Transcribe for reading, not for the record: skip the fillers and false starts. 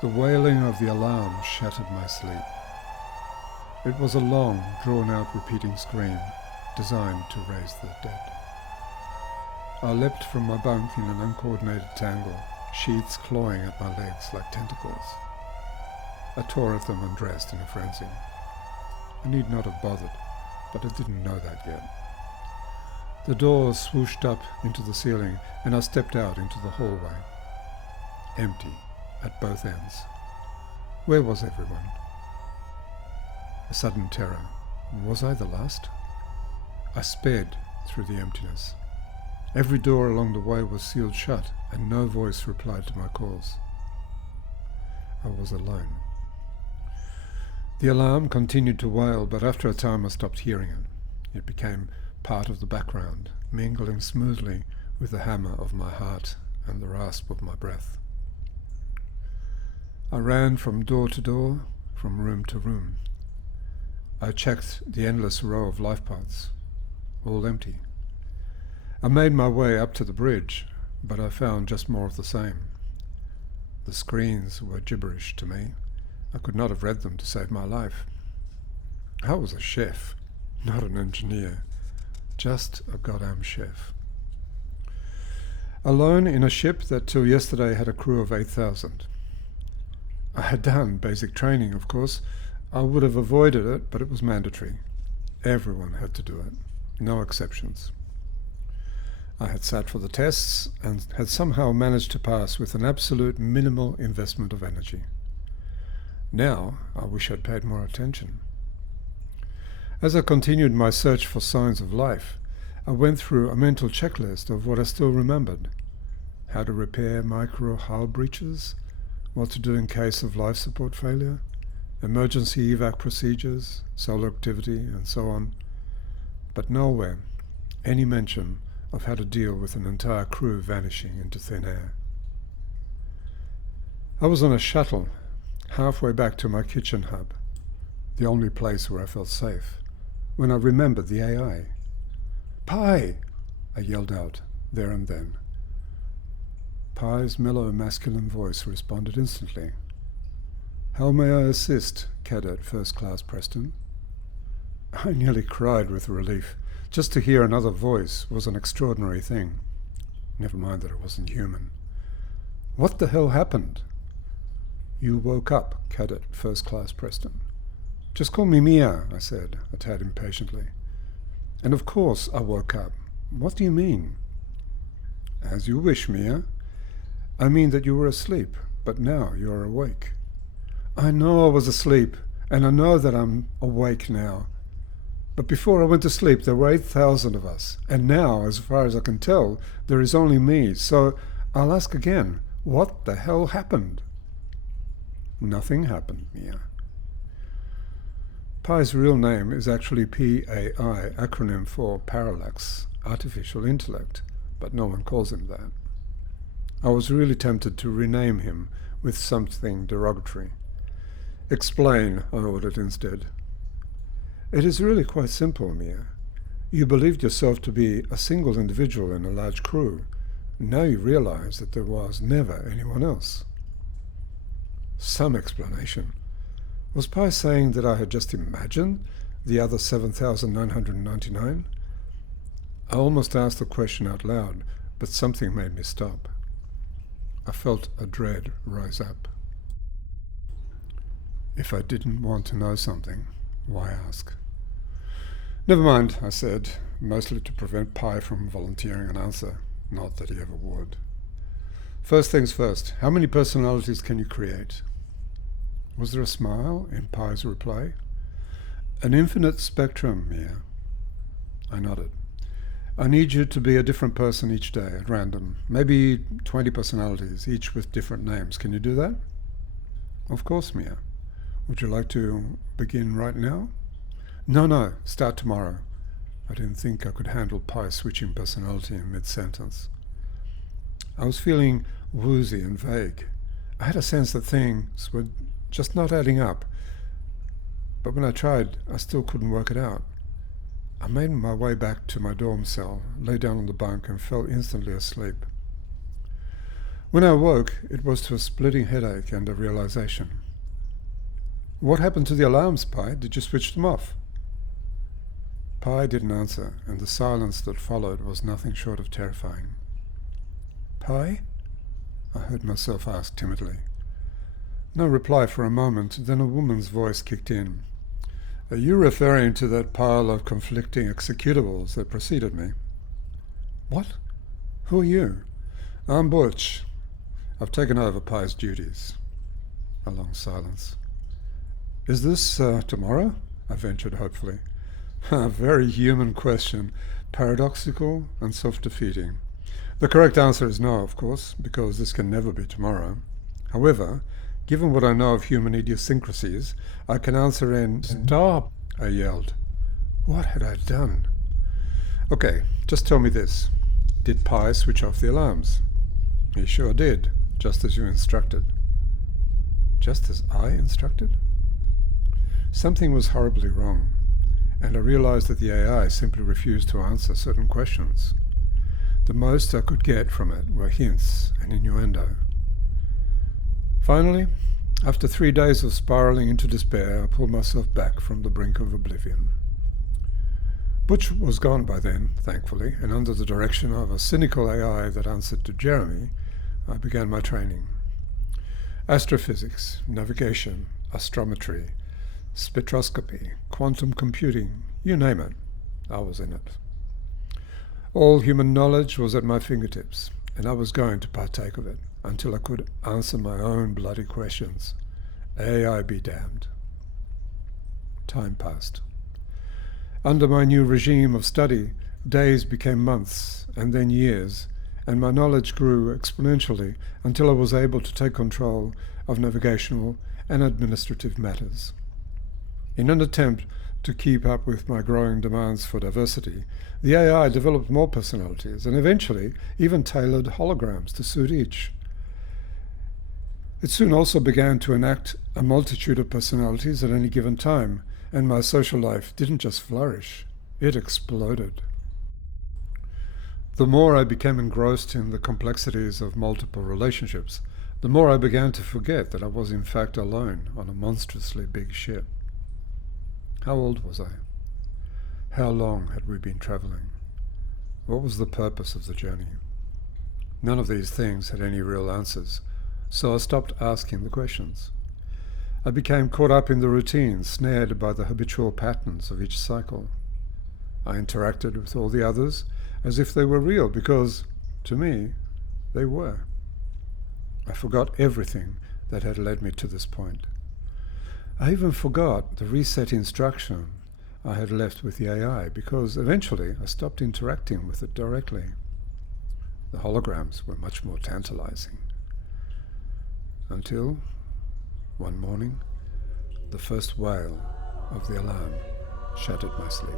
The wailing of the alarm shattered my sleep. It was a long, drawn-out repeating scream designed to raise the dead. I leapt from my bunk in an uncoordinated tangle, sheaths clawing at my legs like tentacles. I tore at them and dressed in a frenzy. I need not have bothered, but I didn't know that yet. The door swooshed up into the ceiling, and I stepped out into the hallway. Empty at both ends. Where was everyone? A sudden terror. Was I the last? I sped through the emptiness. Every door along the way was sealed shut, and no voice replied to my calls. I was alone. The alarm continued to wail, but after a time I stopped hearing it. It became part of the background, mingling smoothly with the hammer of my heart and the rasp of my breath. I ran from door to door, from room to room. I checked the endless row of life pods, all empty. I made my way up to the bridge, but I found just more of the same. The screens were gibberish to me. I could not have read them to save my life. I was a chef, not an engineer, just a goddamn chef. Alone in a ship that till yesterday had a crew of 8,000. I had done basic training, of course. I would have avoided it, but it was mandatory. Everyone had to do it, no exceptions. I had sat for the tests and had somehow managed to pass with an absolute minimal investment of energy. Now, I wish I'd paid more attention. As I continued my search for signs of life, I went through a mental checklist of what I still remembered. How to repair micro-hull breaches, what to do in case of life support failure, emergency evac procedures, solar activity, and so on. But nowhere any mention of how to deal with an entire crew vanishing into thin air. I was on a shuttle, halfway back to my kitchen hub, the only place where I felt safe, when I remembered the AI. "Pi!" I yelled out, there and then. Pi's mellow masculine voice responded instantly. "How may I assist, Cadet First Class Preston?" I nearly cried with relief. Just to hear another voice was an extraordinary thing. Never mind that it wasn't human. "What the hell happened?" "You woke up, Cadet First Class Preston." "Just call me Mia," I said, a tad impatiently. "And of course I woke up. What do you mean?" "As you wish, Mia. I mean that you were asleep, but now you are awake." "I know I was asleep, and I know that I'm awake now. But before I went to sleep, there were 8,000 of us, and now, as far as I can tell, there is only me. So I'll ask again, what the hell happened?" "Nothing happened, Mia." Pi's real name is actually PAI, acronym for Parallax, Artificial Intellect, but no one calls him that. I was really tempted to rename him with something derogatory. "Explain," I ordered instead. "It is really quite simple, Mia. You believed yourself to be a single individual in a large crew. Now you realize that there was never anyone else." Some explanation. Was Pi saying that I had just imagined the other 7,999? I almost asked the question out loud, but something made me stop. I felt a dread rise up. If I didn't want to know something, why ask? "Never mind," I said, mostly to prevent Pi from volunteering an answer, not that he ever would. "First things first, how many personalities can you create?" Was there a smile in Pi's reply? "An infinite spectrum, Mia." I nodded. "I need you to be a different person each day at random, maybe 20 personalities, each with different names. Can you do that?" "Of course, Mia. Would you like to begin right now?" No, start tomorrow." I didn't think I could handle Pi switching personality in mid-sentence. I was feeling woozy and vague. I had a sense that things were just not adding up. But when I tried, I still couldn't work it out. I made my way back to my dorm cell, lay down on the bunk, and fell instantly asleep. When I woke, it was to a splitting headache and a realization. What happened to the alarms, Pi? Did you switch them off? Pi didn't answer, and the silence that followed was nothing short of terrifying. Pi? I heard myself ask timidly. No reply for a moment, then a woman's voice kicked in. Are you referring to that pile of conflicting executables that preceded me? What? Who are you? I'm Butch. I've taken over Pi's duties. A long silence. Is this tomorrow? I ventured hopefully. A very human question, paradoxical and self-defeating. The correct answer is no, of course, because this can never be tomorrow. However, given what I know of human idiosyncrasies, I can answer in stop, I yelled. What had I done? Okay, just tell me this. Did Pi switch off the alarms? He sure did, just as you instructed. Just as I instructed? Something was horribly wrong, and I realized that the AI simply refused to answer certain questions. The most I could get from it were hints and innuendo. Finally, after 3 days of spiraling into despair, I pulled myself back from the brink of oblivion. Butch was gone by then, thankfully, and under the direction of a cynical AI that answered to Jeremy, I began my training. Astrophysics, navigation, astrometry, spectroscopy, quantum computing, you name it, I was in it. All human knowledge was at my fingertips, and I was going to partake of it until I could answer my own bloody questions. AI be damned. Time passed. Under my new regime of study, days became months and then years, and my knowledge grew exponentially until I was able to take control of navigational and administrative matters. In an attempt to keep up with my growing demands for diversity, the AI developed more personalities and eventually even tailored holograms to suit each. It soon also began to enact a multitude of personalities at any given time, and my social life didn't just flourish, it exploded. The more I became engrossed in the complexities of multiple relationships, the more I began to forget that I was in fact alone on a monstrously big ship. How old was I? How long had we been traveling? What was the purpose of the journey? None of these things had any real answers, so I stopped asking the questions. I became caught up in the routine, snared by the habitual patterns of each cycle. I interacted with all the others as if they were real because, to me, they were. I forgot everything that had led me to this point. I even forgot the reset instruction I had left with the AI because eventually I stopped interacting with it directly. The holograms were much more tantalizing. Until, one morning, the first wail of the alarm shattered my sleep.